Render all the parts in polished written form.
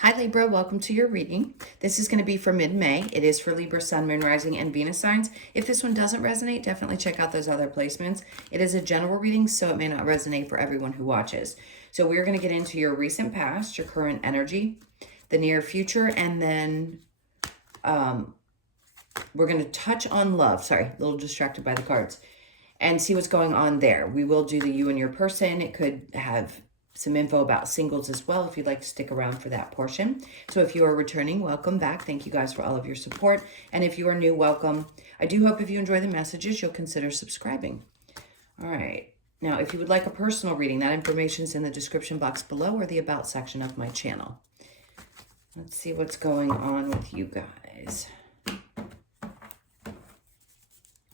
Hi Libra, welcome to your reading. This is going to be for mid-May. It is for Libra, Sun, Moon, Rising, and Venus signs. If this one doesn't resonate, definitely check out those other placements. It is a general reading, so it may not resonate for everyone who watches. So we're going to get into your recent past, your current energy, the near future, and then we're going to touch on love. Sorry, a little distracted by the cards. And see what's going on there. We will do the you and your person. It could have some info about singles as well if you'd like to stick around for that portion. So if you are returning, welcome back. Thank you guys for all of your support. And if you are new, welcome. I do hope if you enjoy the messages, you'll consider subscribing. All right. Now, if you would like a personal reading, that information is in the description box below or the about section of my channel. Let's see what's going on with you guys.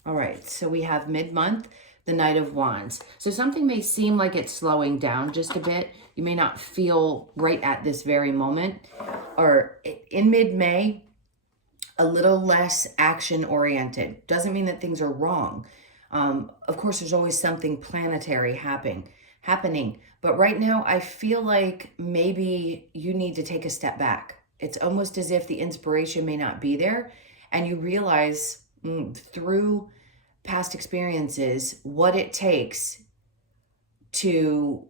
All right, so we have mid-month, the Knight of Wands. So something may seem like it's slowing down just a bit. You may not feel right at this very moment. Or in mid-May, a little less action-oriented. Doesn't mean that things are wrong. Of course, there's always something planetary happening. But right now, I feel like maybe you need to take a step back. It's almost as if the inspiration may not be there. And you realize through past experiences what it takes to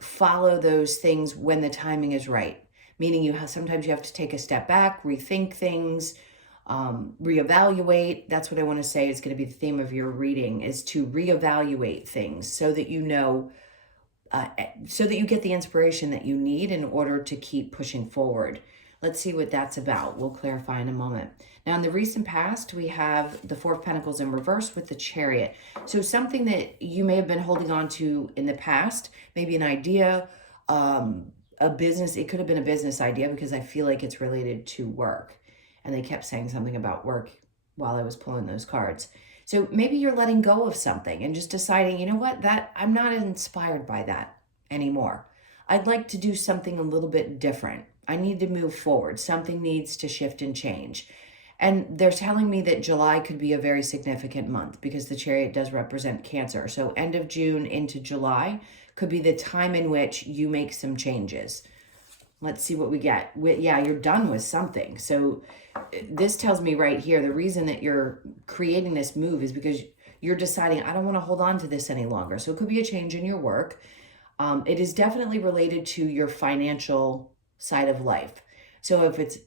follow those things when the timing is right. Meaning sometimes you have to take a step back, rethink things, reevaluate. That's what I want to say is going to be the theme of your reading, is to reevaluate things so that you know, so that you get the inspiration that you need in order to keep pushing forward. Let's see what that's about. We'll clarify in a moment. Now, in the recent past, we have the Four of Pentacles in reverse with the Chariot. So something that you may have been holding on to in the past, maybe an idea, a business. It could have been a business idea because I feel like it's related to work. And they kept saying something about work while I was pulling those cards. So maybe you're letting go of something and just deciding, you know what, I'm not inspired by that anymore. I'd like to do something a little bit different. I need to move forward. Something needs to shift and change. And they're telling me that July could be a very significant month because the Chariot does represent Cancer. So end of June into July could be the time in which you make some changes. Let's see what we get. Yeah, you're done with something. So this tells me right here, the reason that you're creating this move is because you're deciding, I don't want to hold on to this any longer. So it could be a change in your work. It is definitely related to your financial side of life. So if it's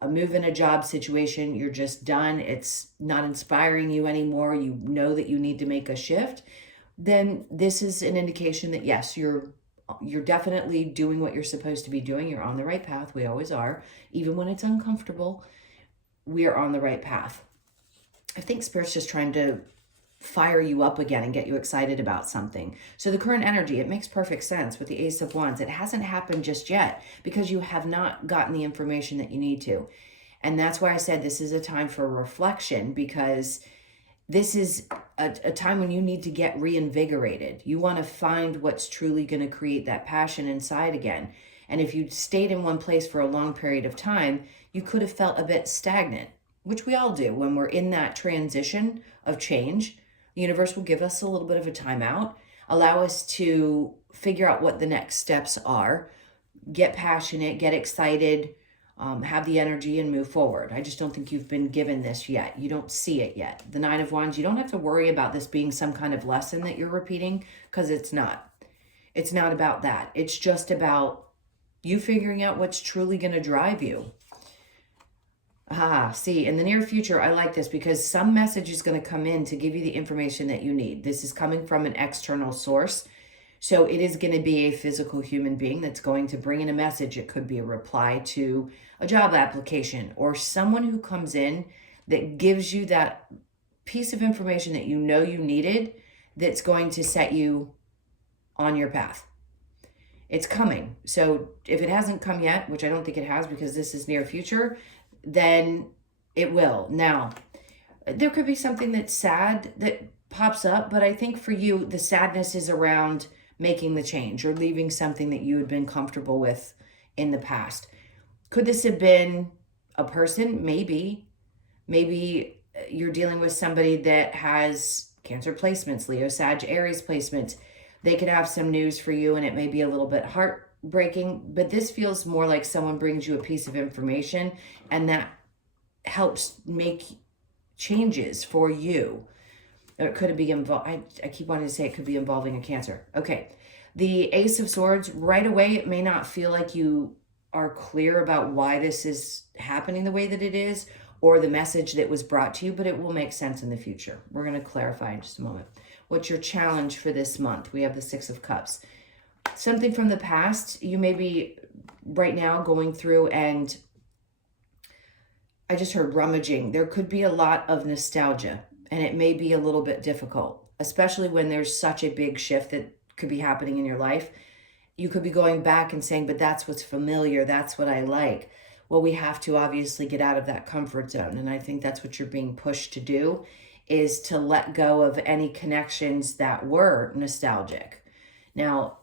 a move in a job situation, you're just done, it's not inspiring you anymore, you know that you need to make a shift, then this is an indication that yes, you're definitely doing what you're supposed to be doing. You're on the right path. We always are. Even when it's uncomfortable, we are on the right path. I think Spirit's just trying to fire you up again and get you excited about something. So the current energy, it makes perfect sense with the Ace of Wands. It hasn't happened just yet because you have not gotten the information that you need to. And that's why I said this is a time for reflection, because this is a time when you need to get reinvigorated. You want to find what's truly going to create that passion inside again. And if you stayed in one place for a long period of time, you could have felt a bit stagnant, which we all do when we're in that transition of change. The universe will give us a little bit of a timeout, allow us to figure out what the next steps are, get passionate, get excited, have the energy and move forward. I just don't think you've been given this yet. You don't see it yet. The Nine of Wands, you don't have to worry about this being some kind of lesson that you're repeating, because it's not. It's not about that. It's just about you figuring out what's truly going to drive you. See, in the near future, I like this because some message is going to come in to give you the information that you need. This is coming from an external source. So it is going to be a physical human being that's going to bring in a message. It could be a reply to a job application or someone who comes in that gives you that piece of information that you know you needed that's going to set you on your path. It's coming. So if it hasn't come yet, which I don't think it has because this is near future, then it will. Now, there could be something that's sad that pops up, but I think for you, the sadness is around making the change or leaving something that you had been comfortable with in the past. Could this have been a person? Maybe. Maybe you're dealing with somebody that has Cancer placements, Leo, Sag, Aries placements. They could have some news for you and it may be a little bit heart breaking, but this feels more like someone brings you a piece of information and that helps make changes for you. Or it could be involved. I keep wanting to say it could be involving a cancer. Okay. The Ace of Swords, right away, it may not feel like you are clear about why this is happening the way that it is or the message that was brought to you, but it will make sense in the future. We're going to clarify in just a moment. What's your challenge for this month? We have the Six of Cups. Something from the past you may be right now going through, and I just heard rummaging. There could be a lot of nostalgia, and it may be a little bit difficult, especially when there's such a big shift that could be happening in your life. You could be going back and saying, but that's what's familiar. That's what I like. Well, we have to obviously get out of that comfort zone. And I think that's what you're being pushed to do, is to let go of any connections that were nostalgic. Now,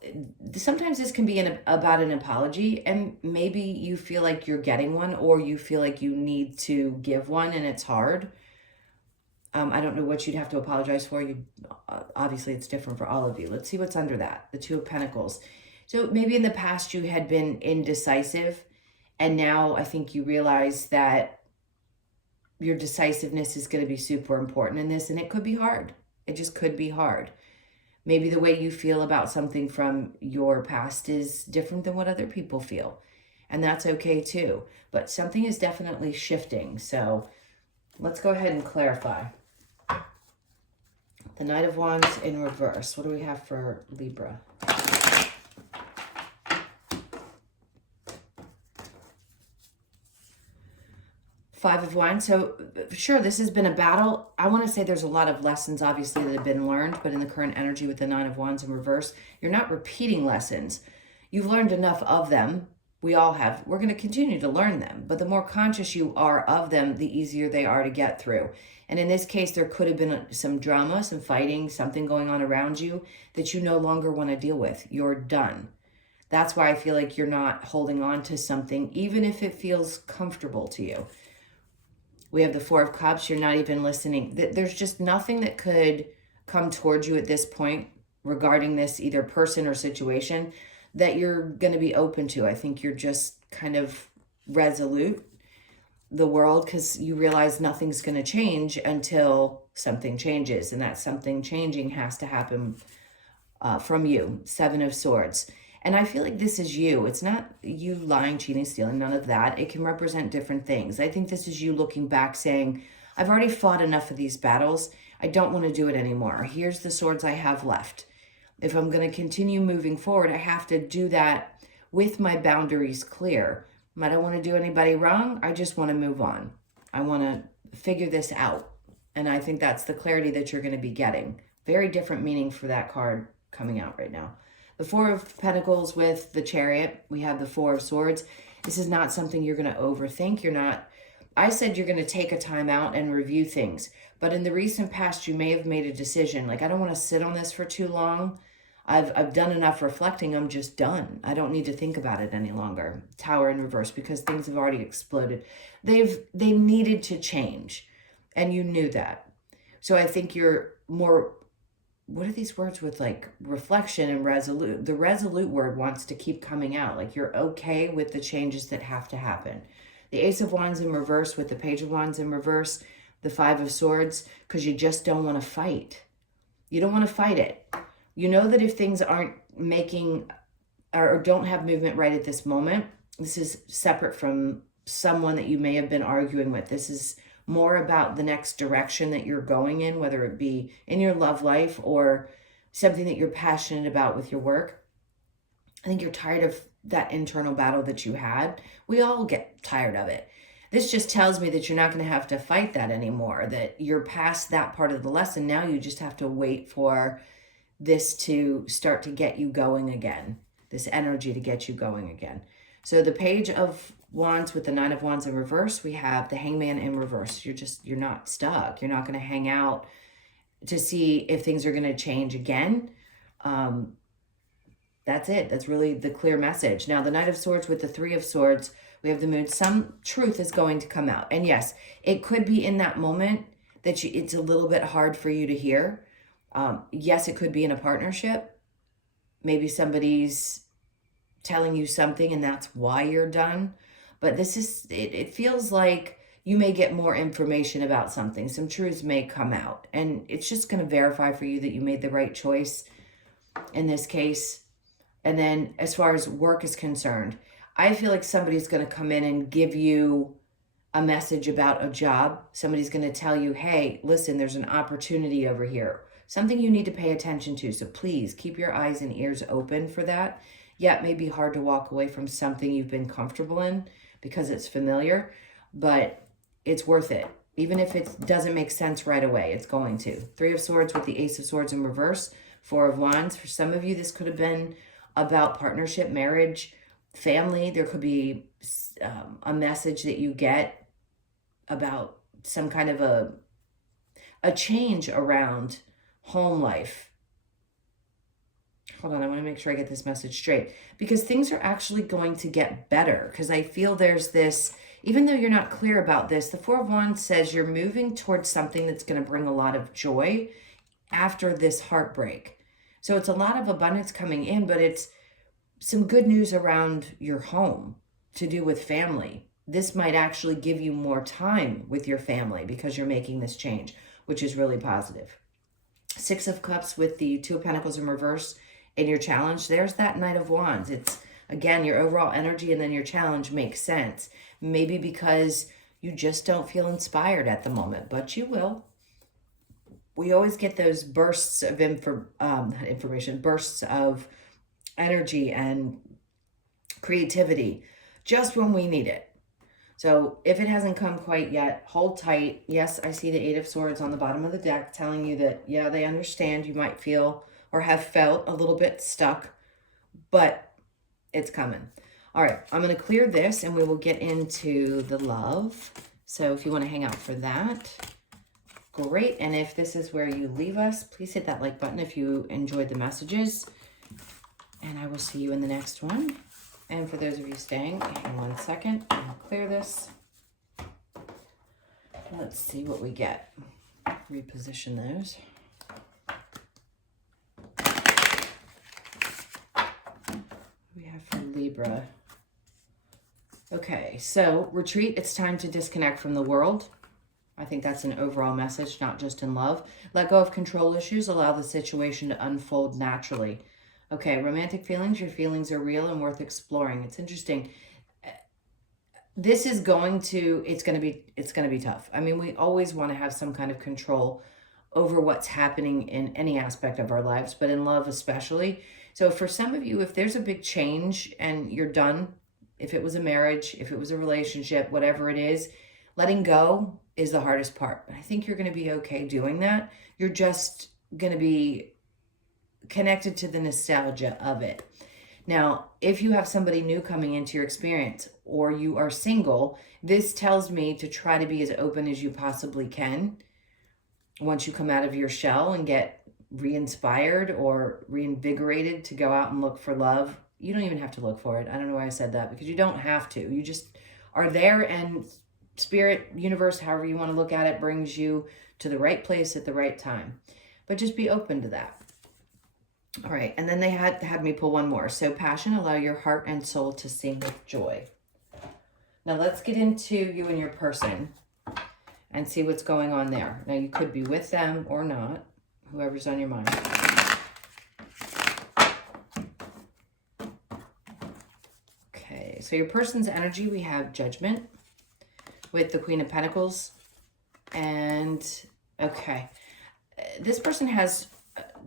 sometimes this can be about an apology, and maybe you feel like you're getting one, or you feel like you need to give one and it's hard. I don't know what you'd have to apologize for. Obviously, it's different for all of you. Let's see what's under that. The Two of Pentacles. So maybe in the past you had been indecisive, and now I think you realize that your decisiveness is going to be super important in this, and it could be hard. It just could be hard. Maybe the way you feel about something from your past is different than what other people feel, and that's okay too. But something is definitely shifting. So let's go ahead and clarify. The Knight of Wands in reverse. What do we have for Libra? Five of Wands. So sure, this has been a battle. I want to say there's a lot of lessons, obviously, that have been learned, but in the current energy with the Nine of Wands in reverse, you're not repeating lessons. You've learned enough of them. We all have. We're going to continue to learn them, but the more conscious you are of them, the easier they are to get through. And in this case, there could have been some drama, some fighting, something going on around you that you no longer want to deal with. You're done. That's why I feel like you're not holding on to something, even if it feels comfortable to you. We have the Four of Cups. You're not even listening. There's just nothing that could come towards you at this point regarding this either person or situation that you're going to be open to. I think you're just kind of resolute the world, because you realize nothing's going to change until something changes, and that something changing has to happen from you. Seven of Swords. And I feel like this is you. It's not you lying, cheating, stealing, none of that. It can represent different things. I think this is you looking back saying, I've already fought enough of these battles. I don't want to do it anymore. Here's the swords I have left. If I'm going to continue moving forward, I have to do that with my boundaries clear. I don't want to do anybody wrong. I just want to move on. I want to figure this out. And I think that's the clarity that you're going to be getting. Very different meaning for that card coming out right now. The Four of Pentacles with the Chariot. We have the Four of Swords. This is not something you're going to overthink. You're not... I said you're going to take a time out and review things. But in the recent past, you may have made a decision. Like, I don't want to sit on this for too long. I've done enough reflecting. I'm just done. I don't need to think about it any longer. Tower in reverse, because things have already exploded. They needed to change, and you knew that. So I think you're more... What are these words with like reflection and resolute? The resolute word wants to keep coming out. Like you're okay with the changes that have to happen. The Ace of Wands in reverse with the Page of Wands in reverse, the Five of Swords, because you just don't want to fight. You don't want to fight it. You know that if things aren't making or don't have movement right at this moment, this is separate from someone that you may have been arguing with. This is more about the next direction that you're going in, whether it be in your love life or something that you're passionate about with your work. I think you're tired of that internal battle that you had. We all get tired of it. This just tells me that you're not going to have to fight that anymore, that you're past that part of the lesson. Now you just have to wait for this to start to get you going again, this energy to get you going again. So the Page of Wands with the Nine of Wands in reverse, we have the Hangman in reverse. You're not stuck. You're not going to hang out to see if things are going to change again. That's it. That's really the clear message. Now, the Knight of Swords with the Three of Swords, we have the Moon. Some truth is going to come out. And yes, it could be in that moment that it's a little bit hard for you to hear. Yes, it could be in a partnership. Maybe somebody's telling you something and that's why you're done. But this is, it feels like you may get more information about something. Some truths may come out, and it's just going to verify for you that you made the right choice in this case. And then as far as work is concerned, I feel like somebody's going to come in and give you a message about a job. Somebody's going to tell you, hey, listen, there's an opportunity over here, something you need to pay attention to. So please keep your eyes and ears open for that. Yeah, it may be hard to walk away from something you've been comfortable in because it's familiar, but it's worth it. Even if it doesn't make sense right away, it's going to. 3 of Swords with the Ace of Swords in reverse, 4 of Wands. For some of you, this could have been about partnership, marriage, family. There could be a message that you get about some kind of a change around home life. Hold on, I want to make sure I get this message straight, because things are actually going to get better, because I feel there's this, even though you're not clear about this, the 4 of Wands says you're moving towards something that's going to bring a lot of joy after this heartbreak. So it's a lot of abundance coming in, but it's some good news around your home to do with family. This might actually give you more time with your family because you're making this change, which is really positive. 6 of Cups with the 2 of Pentacles in reverse in your challenge. There's that Knight of Wands. It's, again, your overall energy and then your challenge makes sense. Maybe because you just don't feel inspired at the moment, but you will. We always get those bursts of bursts of energy and creativity just when we need it. So if it hasn't come quite yet, hold tight. Yes, I see the 8 of Swords on the bottom of the deck telling you that, yeah, they understand you might feel or have felt a little bit stuck, but it's coming. All right, I'm going to clear this and we will get into the love. So if you want to hang out for that, great. And if this is where you leave us, please hit that like button if you enjoyed the messages. And I will see you in the next one. And for those of you staying, hang on 1 second. I'll clear this. Let's see what we get. Reposition those. We have for Libra. Okay, so retreat. It's time to disconnect from the world. I think that's an overall message, not just in love. Let go of control issues. Allow the situation to unfold naturally. Okay, romantic feelings. Your feelings are real and worth exploring. It's interesting. This is going to, it's going to be tough. I mean, we always want to have some kind of control over what's happening in any aspect of our lives, but in love especially. So for some of you, if there's a big change and you're done, if it was a marriage, if it was a relationship, whatever it is, letting go is the hardest part. I think you're going to be okay doing that. You're just going to be connected to the nostalgia of it. Now, if you have somebody new coming into your experience or you are single, this tells me to try to be as open as you possibly can once you come out of your shell and get re-inspired or reinvigorated to go out and look for love. You don't even have to look for it. I don't know why I said that, because you don't have to. You just are there, and spirit, universe, however you want to look at it, brings you to the right place at the right time. But just be open to that. All right, and then they had me pull one more. So passion, allow your heart and soul to sing with joy. Now let's get into you and your person and see what's going on there. Now you could be with them or not, whoever's on your mind. Okay, so your person's energy, we have Judgment with the Queen of Pentacles. And okay, this person has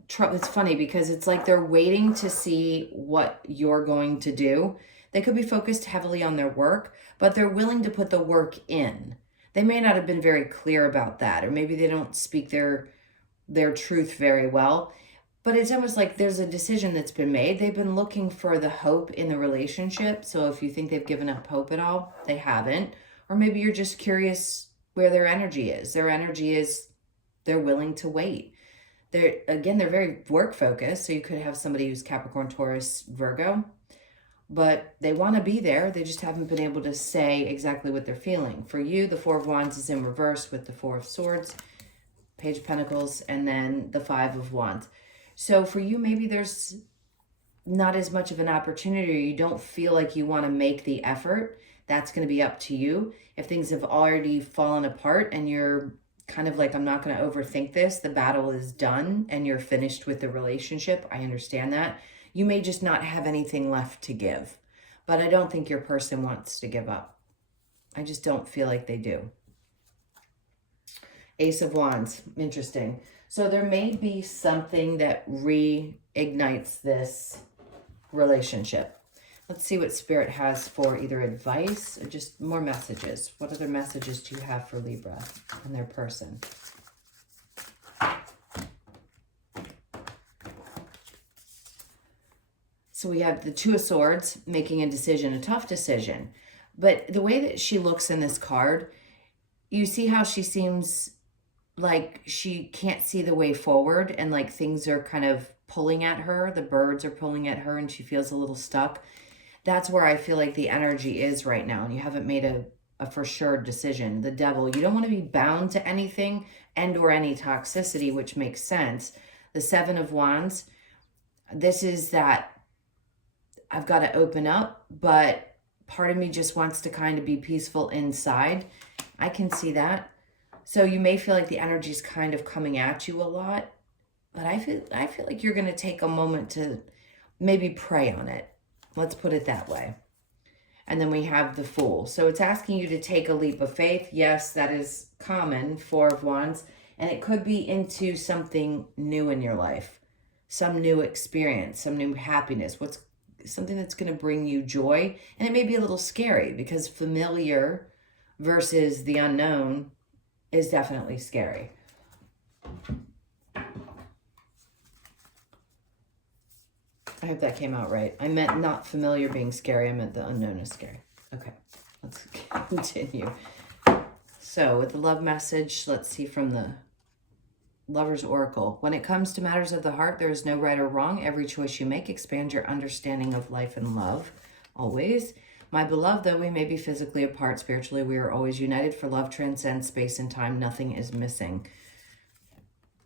trouble. It's funny because it's like they're waiting to see what you're going to do. They could be focused heavily on their work, but they're willing to put the work in. They may not have been very clear about that, or maybe they don't speak their truth very well, but it's almost like there's a decision that's been made. They've been looking for the hope in the relationship. So if you think they've given up hope at all, they haven't. Or maybe you're just curious where their energy is. Their energy is they're willing to wait. They're very work focused. So you could have somebody who's Capricorn, Taurus, Virgo, but they want to be there. They just haven't been able to say exactly what they're feeling. For you, the 4 of Wands is in reverse with the 4 of Swords, Page of Pentacles, and then the 5 of Wands. So for you, maybe there's not as much of an opportunity, or you don't feel like you want to make the effort, that's going to be up to you. If things have already fallen apart and you're kind of like, I'm not going to overthink this, the battle is done and you're finished with the relationship, I understand that. You may just not have anything left to give. But I don't think your person wants to give up. I just don't feel like they do. Ace of Wands, interesting. So there may be something that reignites this relationship. Let's see what Spirit has for either advice or just more messages. What other messages do you have for Libra and their person? So we have the Two of Swords, making a decision, a tough decision. But the way that she looks in this card, you see how she seems like she can't see the way forward, and like things are kind of pulling at her. The birds are pulling at her and she feels a little stuck. That's where I feel like the energy is right now. And you haven't made a for sure decision. The Devil, you don't want to be bound to anything and or any toxicity, which makes sense. The Seven of Wands, this is that I've got to open up, but part of me just wants to kind of be peaceful inside. I can see that. So you may feel like the energy is kind of coming at you a lot, but I feel like you're going to take a moment to maybe pray on it. Let's put it that way. And then we have the Fool. So it's asking you to take a leap of faith. Yes, that is common, Four of Wands. And it could be into something new in your life. Some new experience, some new happiness. Something that's going to bring you joy. And it may be a little scary because familiar versus the unknown is definitely scary. I hope that came out right. I meant not familiar being scary. I meant the unknown is scary. Okay, let's continue. So with the love message, let's see from the Lover's Oracle. When it comes to matters of the heart, there is no right or wrong. Every choice you make expands your understanding of life and love. Always. My beloved, though we may be physically apart, spiritually we are always united, for love transcends space and time. Nothing is missing.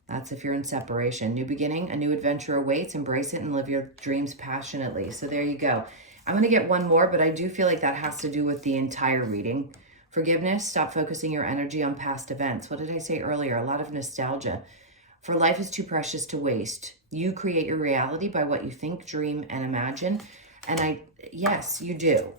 That's if you're in separation. New beginning, a new adventure awaits. Embrace it and live your dreams passionately. So there you go. I'm going to get one more, but I do feel like that has to do with the entire reading. Forgiveness, stop focusing your energy on past events. What did I say earlier? A lot of nostalgia. For life is too precious to waste. You create your reality by what you think, dream, and imagine. And yes, you do.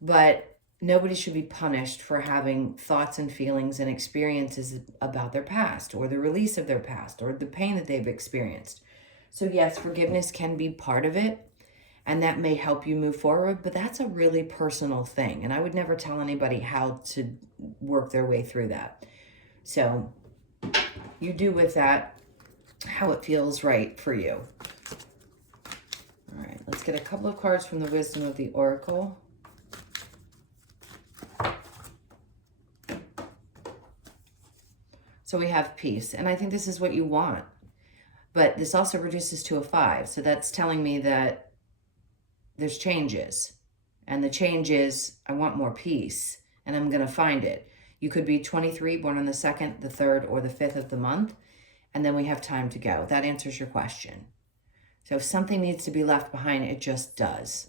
But nobody should be punished for having thoughts and feelings and experiences about their past, or the release of their past, or the pain that they've experienced. So yes, forgiveness can be part of it, and that may help you move forward, but that's a really personal thing. And I would never tell anybody how to work their way through that. So you do with that how it feels right for you. All right, let's get a couple of cards from the Wisdom of the Oracle. So we have peace, and I think this is what you want. But this also reduces to a 5, so that's telling me that there's changes. And the change is, I want more peace, and I'm going to find it. You could be 23, born on the 2nd, the 3rd, or the 5th of the month, and then we have time to go. That answers your question. So if something needs to be left behind, it just does.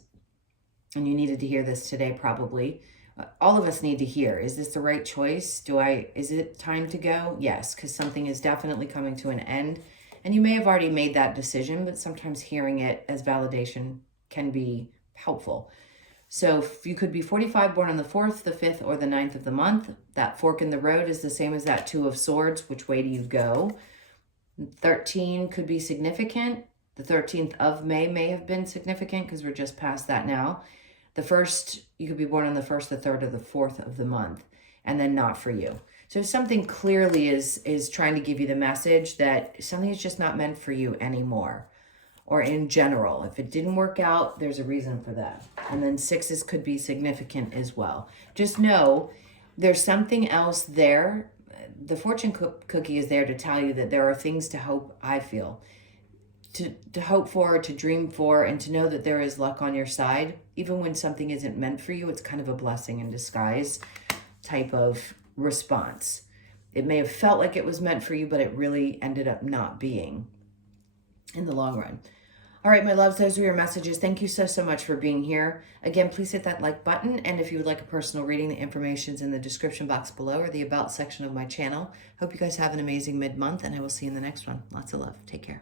And you needed to hear this today, probably. All of us need to hear, is this the right choice? Is it time to go? Yes, because something is definitely coming to an end. And you may have already made that decision, but sometimes hearing it as validation can be helpful. So if you could be 45, born on the 4th, the 5th, or the 9th of the month. That fork in the road is the same as that Two of Swords. Which way do you go? 13 could be significant. The 13th of May may have been significant because we're just past that now. The 1st, you could be born on the 1st, the 3rd, or the 4th of the month, and then not for you. So something clearly is trying to give you the message that something is just not meant for you anymore, or in general. If it didn't work out, there's a reason for that. And then 6s could be significant as well. Just know there's something else there. The fortune cookie is there to tell you that there are things to hope, I feel, to hope for, to dream for, and to know that there is luck on your side. Even when something isn't meant for you, it's kind of a blessing in disguise type of response. It may have felt like it was meant for you, but it really ended up not being in the long run. All right, my loves, those were your messages. Thank you so, so much for being here. Again, please hit that like button. And if you would like a personal reading, the information's in the description box below or the about section of my channel. Hope you guys have an amazing mid-month, and I will see you in the next one. Lots of love. Take care.